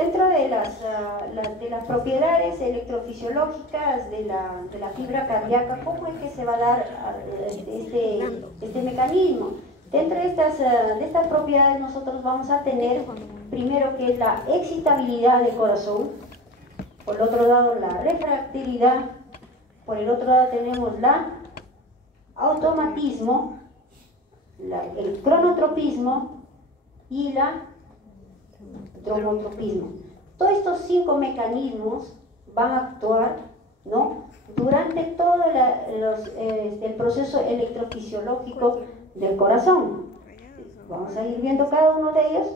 dentro de las propiedades electrofisiológicas de la fibra cardíaca, ¿cómo es que se va a dar este mecanismo? Dentro de estas propiedades nosotros vamos a tener primero que es la excitabilidad del corazón, por el otro lado la refractividad, por el otro lado tenemos la automatismo, el cronotropismo y la dromotropismo. Todos estos 5 mecanismos van a actuar, ¿no?, durante todo el proceso electrofisiológico del corazón. Vamos a ir viendo cada uno de ellos.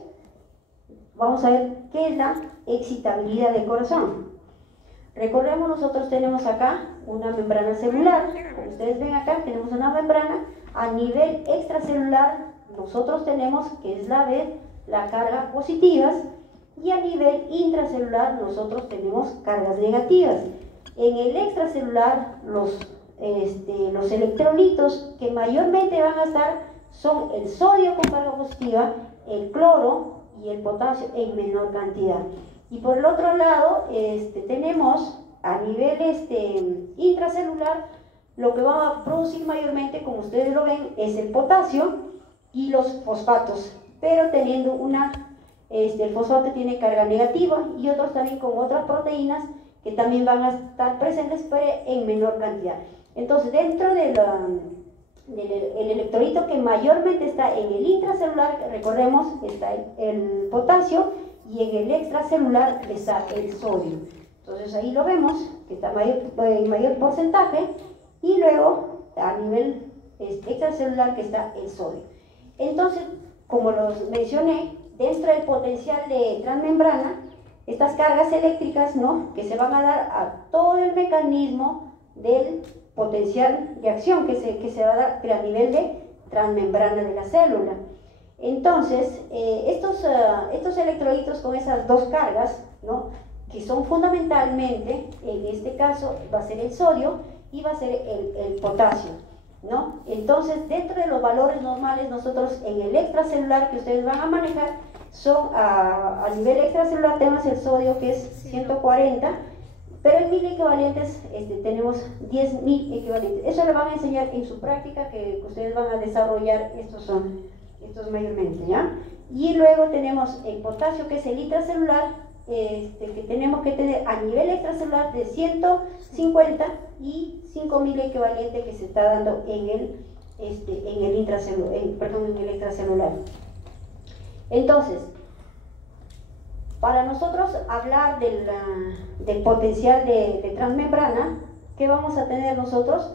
Vamos a ver qué es la excitabilidad del corazón. Recordemos, nosotros tenemos acá una membrana celular. Como ustedes ven acá, tenemos una membrana. A nivel extracelular, nosotros tenemos, que es la B, las cargas positivas, y a nivel intracelular nosotros tenemos cargas negativas. En el extracelular los electrolitos que mayormente van a estar son el sodio con carga positiva, el cloro y el potasio en menor cantidad. Y por el otro lado tenemos a nivel intracelular, lo que va a producir mayormente, como ustedes lo ven, es el potasio y los fosfatos, pero teniendo el fosfato tiene carga negativa, y otros también con otras proteínas que también van a estar presentes, pero en menor cantidad. Entonces, dentro del electrolito que mayormente está en el intracelular, recordemos, está el potasio, y en el extracelular está el sodio. Entonces ahí lo vemos, que está en mayor porcentaje, y luego a nivel extracelular que está el sodio. Entonces, como los mencioné, dentro del potencial de transmembrana, estas cargas eléctricas, ¿no?, que se van a dar a todo el mecanismo del potencial de acción que se va a dar, pero a nivel de transmembrana de la célula. Entonces, estos electrolitos con esas 2 cargas, ¿no?, que son fundamentalmente, en este caso, va a ser el sodio y va a ser el potasio, ¿no? Entonces, dentro de los valores normales, nosotros en el extracelular que ustedes van a manejar, son a nivel extracelular tenemos el sodio, que es 140, pero en 1000 equivalentes tenemos 10.000 equivalentes. Eso lo van a enseñar en su práctica, que ustedes van a desarrollar. Estos mayormente, ¿ya? Y luego tenemos el potasio, que es el intracelular, que tenemos que tener a nivel extracelular de 150 y 5.000 equivalentes que se está dando en el extracelular. Entonces, para nosotros hablar del potencial de transmembrana, ¿qué vamos a tener nosotros?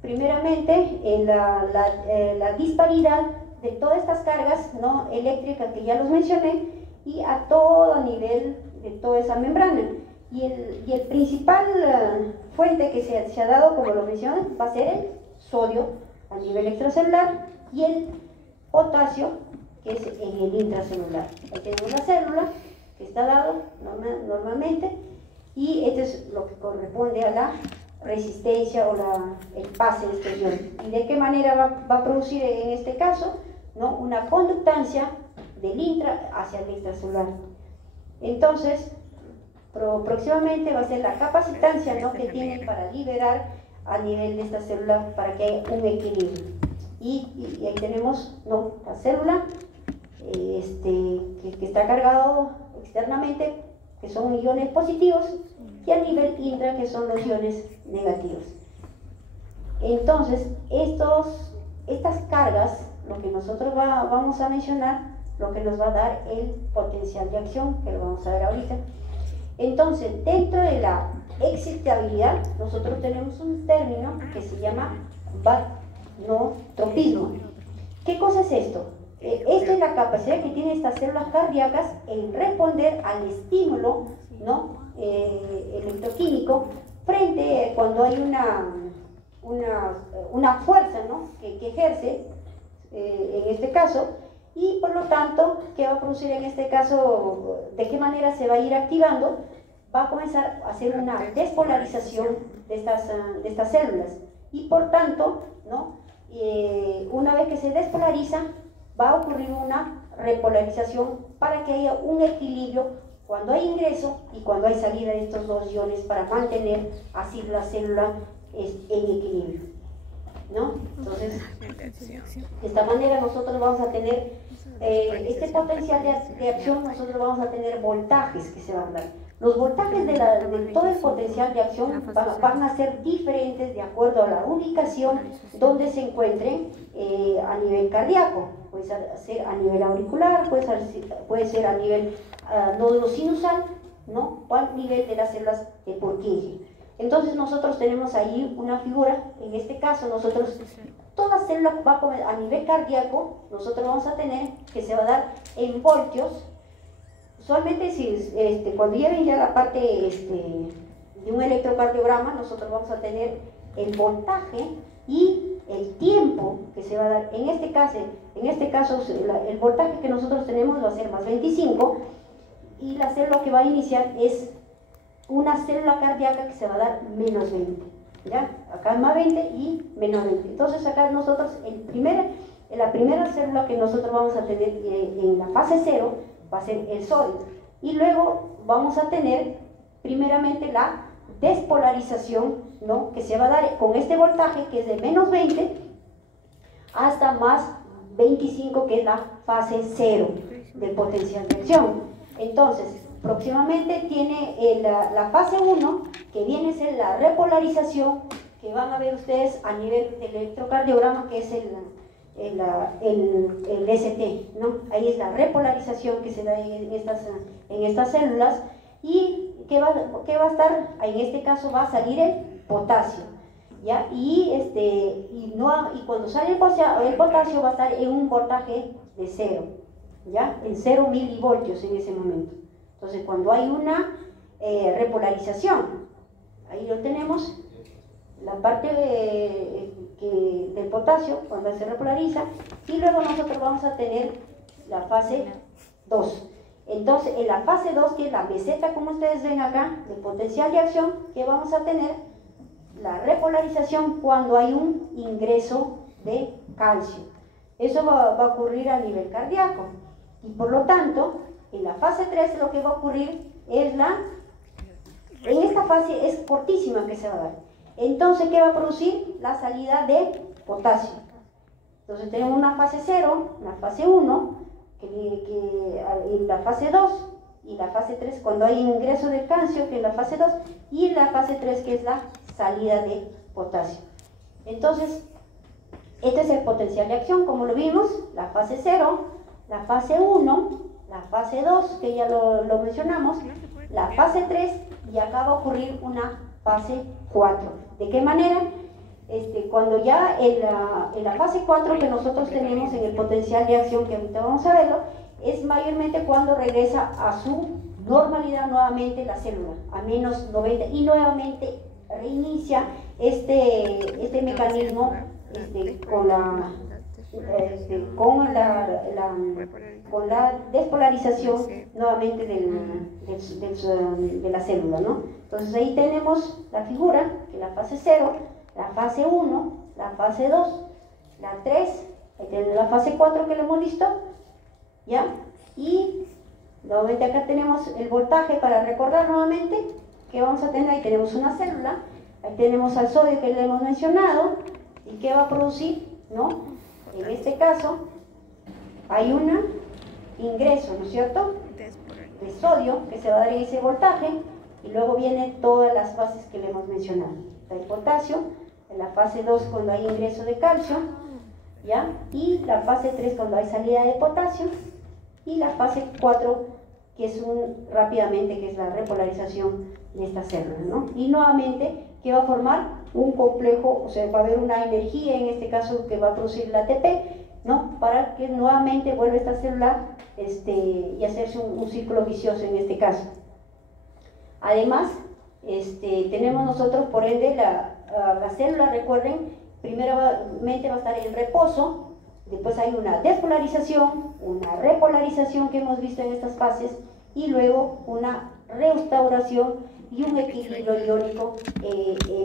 Primeramente, la disparidad de todas estas cargas, ¿no?, eléctricas que ya los mencioné, y a todo nivel de toda esa membrana. Y el principal fuente que se ha dado, como lo mencioné, va a ser el sodio a nivel extracelular y el potasio, que es en el intracelular. Ahí tenemos la célula que está dado normalmente, y esto es lo que corresponde a la resistencia o el pase exterior. ¿Y de qué manera va a producir en este caso, ¿no?, una conductancia del intra hacia el extracelular? Entonces, próximamente va a ser la capacitancia, ¿no?, que tiene para liberar a nivel de esta célula para que haya un equilibrio. Y ahí tenemos, ¿no?, la célula que está cargado externamente, que son iones positivos, y a nivel intra, que son los iones negativos. Entonces, estas cargas, lo que nosotros vamos a mencionar, lo que nos va a dar el potencial de acción, que lo vamos a ver ahorita. Entonces, dentro de la excitabilidad, nosotros tenemos un término que se llama vagnotropismo. ¿Qué cosa es esto? Esto es la capacidad que tienen estas células cardíacas en responder al estímulo, ¿no?, electroquímico, frente cuando hay una fuerza, ¿no?, que ejerce, en este caso, y por lo tanto, ¿qué va a producir en este caso? ¿De qué manera se va a ir activando? Va a comenzar a hacer una despolarización de estas células, y por tanto, ¿no?, una vez que se despolariza, va a ocurrir una repolarización para que haya un equilibrio cuando hay ingreso y cuando hay salida de estos dos iones para mantener así la célula en equilibrio, ¿no? Entonces, de esta manera nosotros vamos a tener este potencial de acción, nosotros vamos a tener voltajes que se van a dar. Los voltajes de todo el potencial de acción van a ser diferentes de acuerdo a la ubicación donde se encuentren a nivel cardíaco. Puede ser a nivel auricular, puede ser a nivel nódulo sinusal, ¿no? O al nivel de las células de Purkinje. Entonces nosotros tenemos ahí una figura, en este caso nosotros, toda célula va a nivel cardíaco, nosotros vamos a tener que se va a dar en voltios. Usualmente cuando lleven ya la parte de un electrocardiograma, nosotros vamos a tener el voltaje y el tiempo que se va a dar. En este caso el voltaje que nosotros tenemos va a ser más 25 y la célula que va a iniciar es una célula cardíaca que se va a dar menos 20. ¿Ya? Acá más 20 y menos 20. Entonces acá nosotros, la primera célula que nosotros vamos a tener en la fase 0 va a ser el sodio. Y luego vamos a tener primeramente la despolarización, ¿no? Que se va a dar con este voltaje que es de menos 20 hasta más 25, que es la fase 0 del potencial de acción. Entonces, próximamente tiene la fase 1, que viene a ser la repolarización, que van a ver ustedes a nivel del electrocardiograma, que es el ST, ¿no? Ahí es la repolarización que se da en estas células. ¿Y qué va a estar? En este caso va a salir el potasio, ¿ya? Y cuando sale el potasio va a estar en un voltaje de 0, ¿ya? En 0 milivoltios en ese momento. Entonces, cuando hay una repolarización, ahí lo tenemos, la parte del potasio, cuando se repolariza, y luego nosotros vamos a tener la fase 2. Entonces, en la fase 2, que es la meseta, como ustedes ven acá, del potencial de acción, que vamos a tener la repolarización cuando hay un ingreso de calcio. Eso va a ocurrir a nivel cardíaco. Y por lo tanto, en la fase 3 lo que va a ocurrir es en esta fase es cortísima que se va a dar. Entonces, ¿qué va a producir? La salida de potasio. Entonces tenemos una fase 0, una fase 1, y la fase 2, y la fase 3 cuando hay ingreso de calcio, que es la fase 2, y la fase 3 que es la salida de potasio. Entonces, este es el potencial de acción, como lo vimos, la fase 0, la fase 1, la fase 2, que ya lo mencionamos, la fase 3, y acá va a ocurrir una fase 4. ¿De qué manera? Cuando ya en la fase 4 que nosotros tenemos en el potencial de acción, que ahorita vamos a verlo, es mayormente cuando regresa a su normalidad nuevamente la célula, a menos 90, y nuevamente reinicia este mecanismo con la despolarización nuevamente de la célula, ¿no? Entonces ahí tenemos la figura, que la fase 0, la fase 1, la fase 2, la 3, ahí tenemos la fase 4 que lo hemos visto, ¿ya? Y nuevamente acá tenemos el voltaje para recordar nuevamente que vamos a tener. Ahí tenemos una célula, ahí tenemos al sodio que le hemos mencionado, y ¿qué va a producir? ¿No? En este caso hay un ingreso, ¿no es cierto?, de sodio que se va a dar en ese voltaje, y luego vienen todas las fases que le hemos mencionado. El potasio, en la fase 2 cuando hay ingreso de calcio, ¿ya? Y la fase 3 cuando hay salida de potasio, y la fase 4 que es rápidamente, que es la repolarización de estas células, ¿no? Y nuevamente, ¿qué va a formar? Un complejo, o sea, va a haber una energía en este caso que va a producir la ATP, ¿no? Para que nuevamente vuelva esta célula y hacerse un círculo vicioso en este caso. Además, tenemos nosotros, por ende, la célula, recuerden, primeramente va a estar en reposo, después hay una despolarización, una repolarización que hemos visto en estas fases, y luego una restauración y un equilibrio iónico,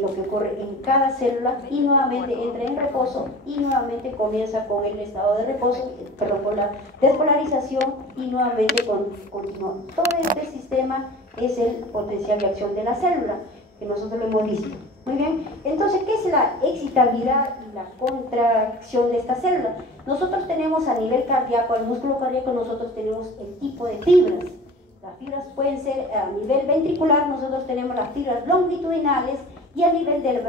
lo que ocurre en cada célula, y nuevamente entra en reposo y nuevamente comienza con el estado de reposo, perdón, con la despolarización y nuevamente continúa. Todo este sistema es el potencial de acción de la célula, que nosotros lo hemos visto. Muy bien, entonces, ¿qué es la excitabilidad y la contracción de esta célula? Nosotros tenemos a nivel cardíaco, al músculo cardíaco, nosotros tenemos el tipo de fibras. Las fibras pueden ser a nivel ventricular, nosotros tenemos las fibras longitudinales, y a nivel del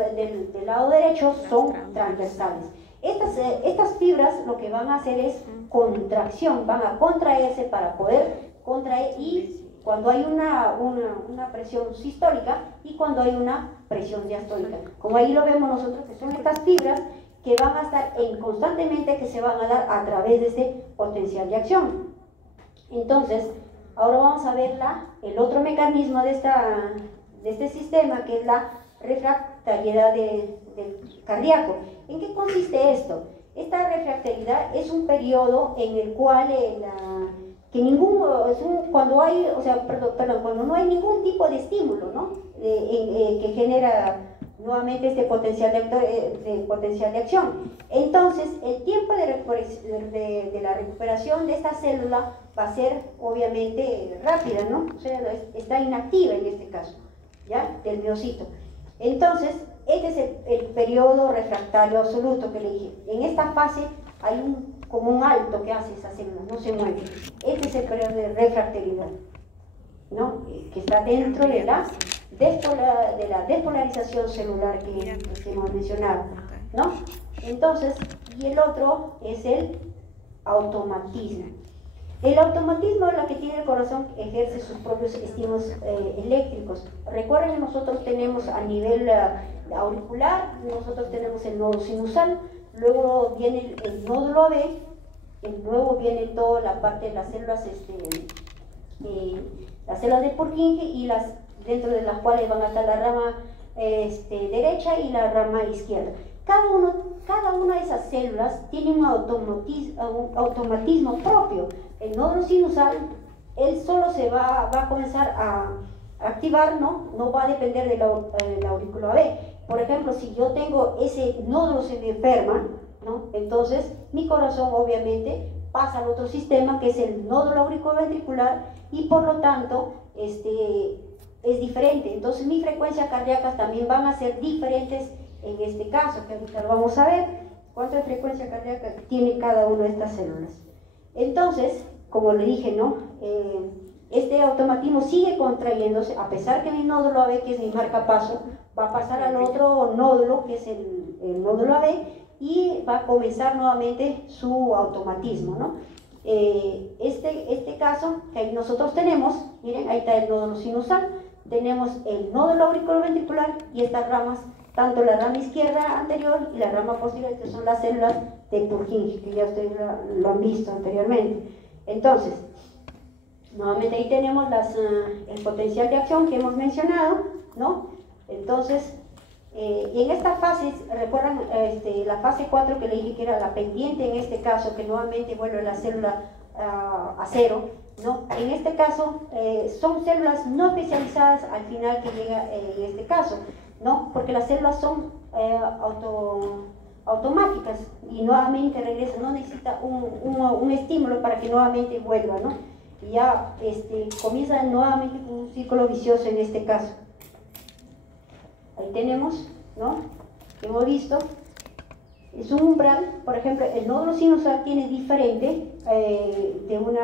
lado derecho son transversales. Estas fibras lo que van a hacer es contracción, van a contraerse para poder contraer, y cuando hay una presión sistólica y cuando hay una presión diastólica. Como ahí lo vemos nosotros, que son estas fibras que van a estar constantemente, que se van a dar a través de este potencial de acción. Entonces, ahora vamos a ver el otro mecanismo de este sistema, que es la refractariedad del cardíaco. ¿En qué consiste esto? Esta refractariedad es un periodo en el cual cuando no hay ningún tipo de estímulo, ¿no? Que genera nuevamente este potencial de acción. Entonces, el tiempo de la recuperación de esta célula va a ser obviamente rápida, ¿no? O sea, está inactiva en este caso, ¿ya? Del miocito. Entonces, este es el periodo refractario absoluto que le dije. En esta fase hay como un alto que hace esa célula, no se mueve. Este es el periodo de refractariedad, ¿no? Que está dentro de la despolarización celular que hemos mencionado, ¿no? Entonces, y el otro es el automatismo. El automatismo es la que tiene el corazón, ejerce sus propios estímulos eléctricos. Recuerden que nosotros tenemos a nivel auricular, nosotros tenemos el nodo sinusal, luego viene el nódulo AB, luego viene toda la parte de las células, las células de Purkinje, y dentro de las cuales van a estar la rama derecha y la rama izquierda. Cada una de esas células tiene un automatismo propio. El nódulo sinusal, él solo se va a comenzar a activar, no va a depender de la aurícula AB. Por ejemplo, si yo tengo ese nódulo, se me enferma, ¿no? Entonces mi corazón obviamente pasa al otro sistema, que es el nódulo auriculoventricular, y por lo tanto es diferente. Entonces mis frecuencias cardíacas también van a ser diferentes en este caso, que ahorita lo vamos a ver, cuánta frecuencia cardíaca tiene cada una de estas células. Entonces, como le dije, ¿no? Este automatismo sigue contrayéndose, a pesar que mi nódulo AB, que es mi marcapaso, va a pasar al otro nódulo, que es el nódulo AB, y va a comenzar nuevamente su automatismo, ¿no? Este caso que ahí nosotros tenemos, miren, ahí está el nódulo sinusal, tenemos el nódulo auriculoventricular y estas ramas, tanto la rama izquierda anterior y la rama posterior, que son las células de Purkinje, que ya ustedes lo han visto anteriormente. Entonces, nuevamente ahí tenemos el potencial de acción que hemos mencionado, ¿no? Entonces, y en esta fase, recuerdan la fase 4 que le dije que era la pendiente, en este caso, que nuevamente vuelve la célula a cero, ¿no? En este caso, son células no especializadas al final que llega en este caso, ¿no? Porque las células son automáticas y nuevamente regresan, no necesita un estímulo para que nuevamente vuelva, ¿no? Y ya comienza nuevamente un círculo vicioso en este caso. Ahí tenemos, ¿no? Hemos visto, es un umbral, por ejemplo, el nódulo sinusal tiene diferente de un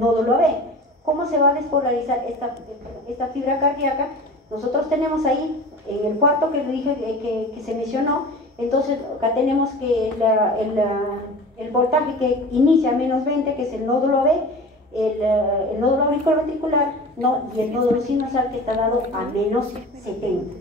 nódulo AB. ¿Cómo se va a despolarizar esta fibra cardíaca? Nosotros tenemos ahí, en el cuarto que le dije que se mencionó, entonces acá tenemos que el voltaje que inicia a menos 20, que es el nódulo AB, el nódulo auriculoventricular, ¿no? Y el nódulo sinusal, que está dado a menos 70.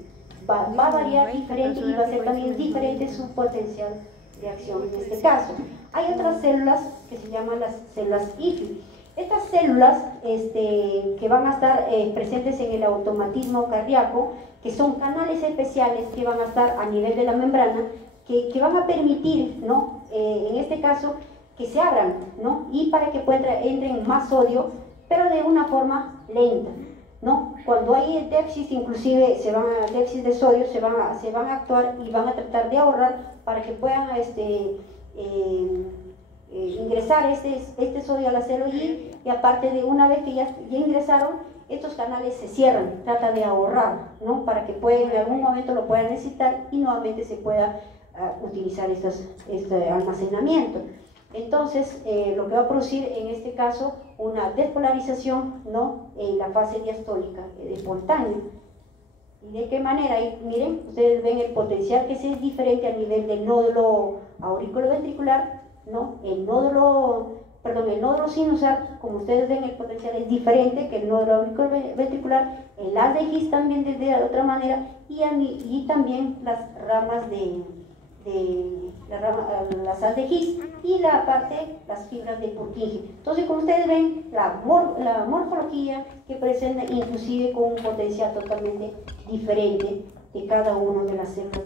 Va a variar diferente y va a ser también diferente su potencial de acción en este caso. Hay otras células que se llaman las células IFI. Estas células que van a estar presentes en el automatismo cardíaco, que son canales especiales que van a estar a nivel de la membrana, que van a permitir, ¿no? En este caso, que se abran, ¿no? Y para que entren más sodio, pero de una forma lenta. ¿no? Cuando hay déficit, inclusive déficit de sodio, se van a actuar y van a tratar de ahorrar para que puedan ingresar este sodio a la célula y aparte de una vez que ya ingresaron, estos canales se cierran, trata de ahorrar, ¿no? Para que en algún momento lo puedan necesitar y nuevamente se pueda utilizar este almacenamiento. Entonces, lo que va a producir en este caso una despolarización, ¿no? En la fase diastólica espontánea. ¿Y de qué manera? Ahí, miren, ustedes ven el potencial que es diferente a nivel del nódulo auriculoventricular, ¿no? El nódulo sinusal, como ustedes ven, el potencial es diferente que el nódulo auriculoventricular, el haz de His también de otra manera, y también las ramas las haz de His y las fibras de Purkinje. Entonces, como ustedes ven, la morfología que presenta, inclusive con un potencial totalmente diferente de cada una de las células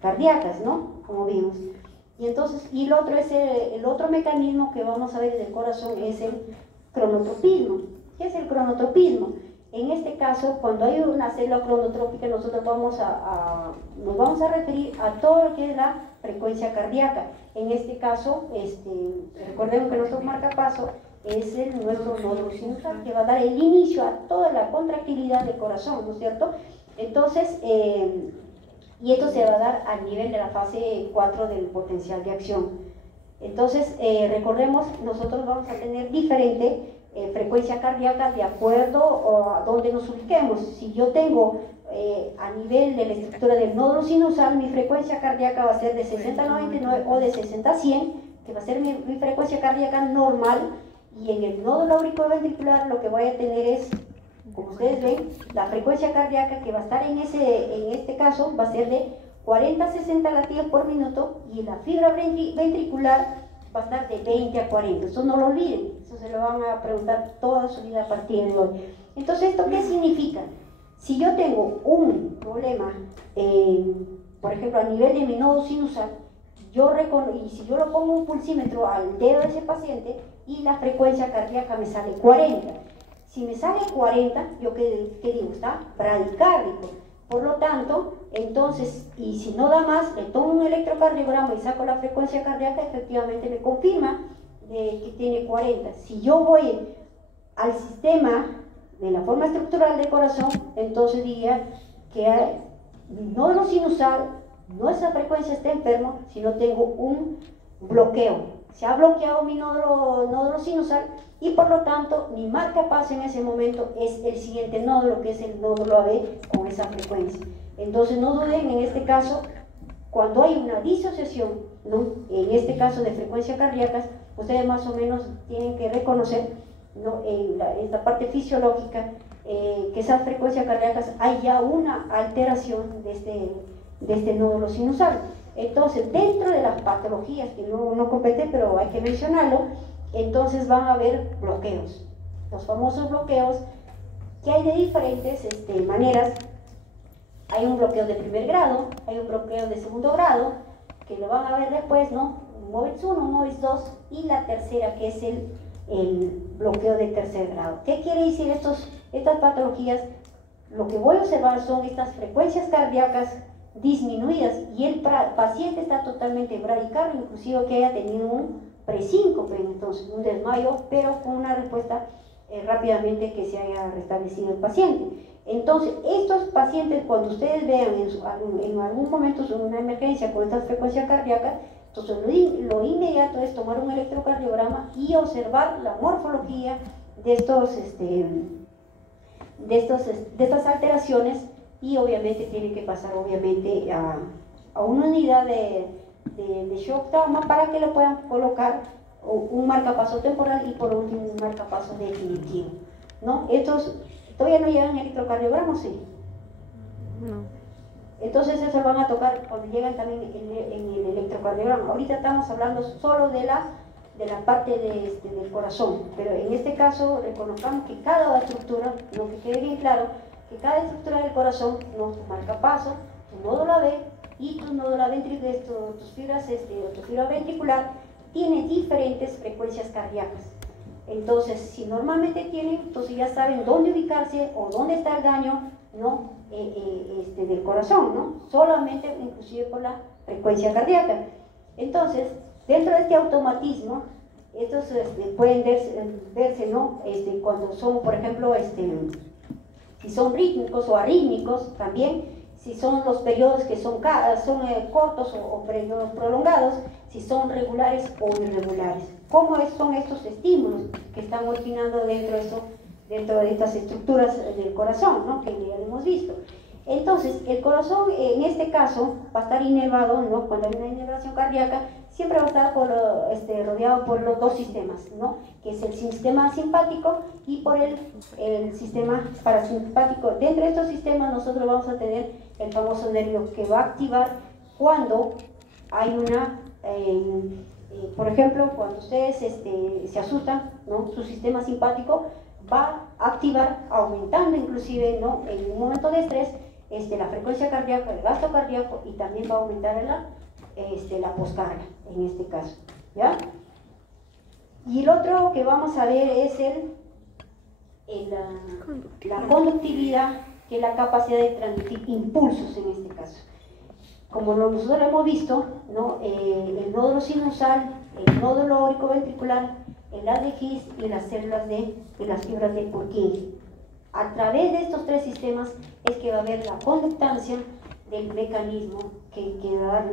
cardíacas, ¿no? Como vimos. Y entonces, el otro mecanismo que vamos a ver del corazón es el cronotropismo. ¿Qué es el cronotropismo? En este caso, cuando hay una célula cronotrópica, nosotros nos vamos a referir a todo lo que es la frecuencia cardíaca. En este caso, recordemos que nuestro marcapaso es nuestro nódulo sinusal, que va a dar el inicio a toda la contractilidad del corazón, ¿no es cierto? Entonces, y esto se va a dar a nivel de la fase 4 del potencial de acción. Entonces, recordemos, nosotros vamos a tener diferente frecuencia cardíaca de acuerdo a donde nos ubiquemos. Si yo tengo a nivel de la estructura del nódulo sinusal, mi frecuencia cardíaca va a ser de 60 a 99 o de 60 a 100, que va a ser mi frecuencia cardíaca normal, y en el nódulo auriculoventricular lo que voy a tener es, como ustedes ven, la frecuencia cardíaca que va a estar en este caso va a ser de 40 a 60 latidos por minuto, y la fibra ventricular va a estar de 20 a 40. Eso no lo olviden, eso se lo van a preguntar toda su vida a partir de hoy. Entonces, ¿esto qué significa? Si yo tengo un problema, por ejemplo, a nivel de mi nodo sinusal, y si yo lo pongo un pulsímetro al dedo de ese paciente y la frecuencia cardíaca me sale 40. Si me sale 40, yo qué digo, está bradicárdico. Por lo tanto, entonces, y si no da más, le tomo un electrocardiograma y saco la frecuencia cardíaca, efectivamente me confirma que tiene 40. Si yo voy al sistema de la forma estructural del corazón, entonces diría que no lo sinusal, no esa frecuencia está enfermo, sino tengo un bloqueo. Se ha bloqueado mi nódulo sinusal y por lo tanto mi marcapaso en ese momento es el siguiente nódulo, que es el nódulo AB con esa frecuencia. Entonces no duden, en este caso, cuando hay una disociación, ¿no? En este caso de frecuencias cardíacas, ustedes más o menos tienen que reconocer, ¿no? En esta parte fisiológica, que esas frecuencias cardíacas hay ya una alteración de este nódulo sinusal. Entonces, dentro de las patologías que no compete, pero hay que mencionarlo, entonces van a haber bloqueos, los famosos bloqueos, que hay de diferentes maneras. Hay un bloqueo de primer grado, hay un bloqueo de segundo grado, que lo van a ver después, ¿no? Un MOVIX 1, un MOVIX 2, y la tercera, que es el bloqueo de tercer grado. ¿Qué quiere decir estas patologías? Lo que voy a observar son estas frecuencias cardíacas disminuidas y el paciente está totalmente bradicárdico, inclusive que haya tenido un presíncope, entonces un desmayo, pero con una respuesta rápidamente que se haya restablecido el paciente. Entonces, estos pacientes, cuando ustedes vean en algún momento una emergencia con estas frecuencias cardíacas, entonces lo inmediato es tomar un electrocardiograma y observar la morfología de estas alteraciones, y obviamente tiene que pasar a una unidad de shock trauma para que lo puedan colocar un marcapaso temporal y por último un marcapaso definitivo, ¿no? Estos todavía no llegan electrocardiograma, ¿sí? No. Entonces eso van a tocar cuando llegan también en el electrocardiograma. Ahorita estamos hablando solo de la parte del corazón, pero en este caso reconozcamos que cada estructura, lo que quede bien claro, que cada estructura del corazón, tu marcapaso, tu nódulo AB y tu nódulo ventricular, tu fibra ventricular, tiene diferentes frecuencias cardíacas. Entonces, si normalmente tienen, entonces ya saben dónde ubicarse o dónde está el daño, ¿no? Del corazón, ¿no? Solamente, inclusive por la frecuencia cardíaca. Entonces, dentro de este automatismo, estos pueden verse, ¿no? Cuando son, por ejemplo, si son rítmicos o arrítmicos también, si son los periodos que son cortos o periodos prolongados, si son regulares o irregulares. ¿Cómo son estos estímulos que están originando dentro de estas estructuras del corazón, ¿no? Que ya hemos visto? Entonces, el corazón en este caso va a estar inervado, ¿no? Cuando hay una inervación cardíaca, siempre va a estar rodeado por los dos sistemas, ¿no? Que es el sistema simpático y por el sistema parasimpático. Dentro de estos sistemas nosotros vamos a tener el famoso nervio que va a activar cuando hay una, por ejemplo, cuando ustedes se asustan, ¿no? Su sistema simpático va a activar, aumentando inclusive, ¿no? En un momento de estrés, la frecuencia cardíaca, el gasto cardíaco, y también va a aumentar la poscarga, en este caso, ¿ya? Y el otro que vamos a ver es la conductividad, que es la capacidad de transmitir impulsos en este caso. Como nosotros lo hemos visto, ¿no? El nódulo sinusal, el nódulo auriculoventricular, el haz de His y las células y las fibras de Purkinje. A través de estos tres sistemas es que va a haber la conductancia del mecanismo que va a dar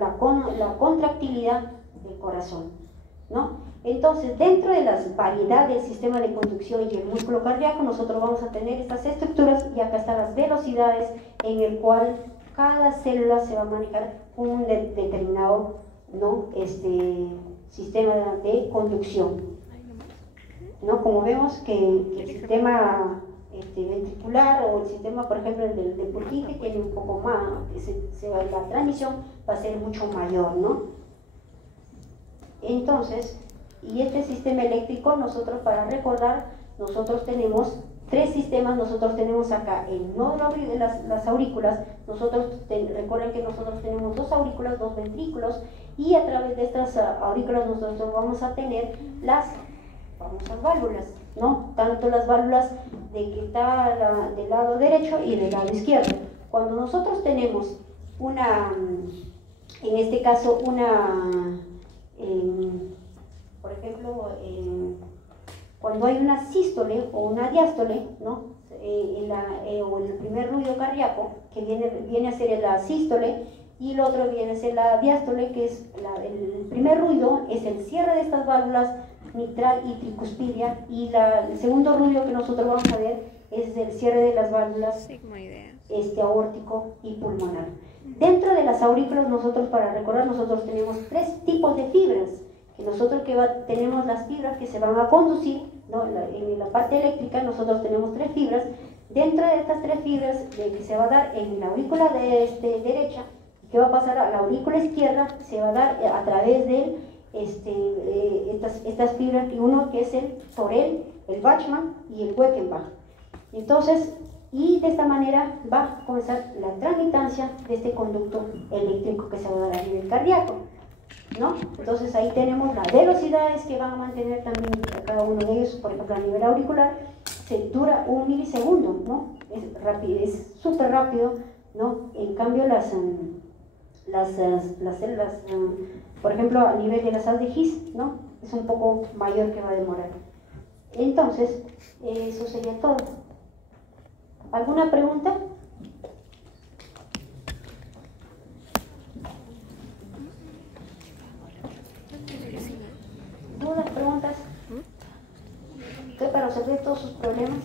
la contractilidad del corazón, ¿no? Entonces, dentro de las variedades del sistema de conducción y el músculo cardíaco, nosotros vamos a tener estas estructuras, y acá están las velocidades en el cual cada célula se va a manejar un determinado, ¿no? Sistema de conducción, ¿no? Como vemos que el sistema ventricular o el sistema, por ejemplo, el de Purkinje tiene un poco más, la transmisión va a ser mucho mayor, ¿no? Entonces, y este sistema eléctrico, nosotros, para recordar, nosotros tenemos tres sistemas. Nosotros tenemos acá el nódulo de las aurículas. Recuerden que nosotros tenemos dos aurículas, dos ventrículos, y a través de estas aurículas nosotros vamos a tener las famosas válvulas, ¿no? Tanto las válvulas que está del lado derecho y del lado izquierdo. Cuando nosotros tenemos en este caso por ejemplo, cuando hay una sístole o una diástole, ¿no? O el primer ruido cardíaco, que viene a ser la sístole, y el otro viene a ser la diástole, que es el primer ruido, es el cierre de estas válvulas mitral y tricuspidia, y el segundo ruido que nosotros vamos a ver es el cierre de las válvulas aórtico y pulmonar. Dentro de las aurículas, nosotros, para recordar, nosotros tenemos tres tipos de fibras, que nosotros tenemos las fibras que se van a conducir, ¿no? En la parte eléctrica nosotros tenemos tres fibras. Dentro de estas tres fibras que se va a dar en la aurícula derecha, que va a pasar a la aurícula izquierda, se va a dar a través de estas fibras, y uno que es el Thorel, el Bachmann y el Weckenbach. Entonces, y de esta manera va a comenzar la transmitancia de este conducto eléctrico que se va a dar a nivel cardíaco, ¿no? Entonces ahí tenemos las velocidades que van a mantener también a cada uno de ellos. Por ejemplo, a nivel auricular dura 1 milisegundo, ¿no? Es rápido, es súper rápido, ¿no? En cambio las células, por ejemplo, a nivel de las haz de His, ¿no? Es un poco mayor, que va a demorar. Entonces, eso sería todo. ¿Alguna pregunta? ¿Dudas, preguntas? Estoy para resolver todos sus problemas.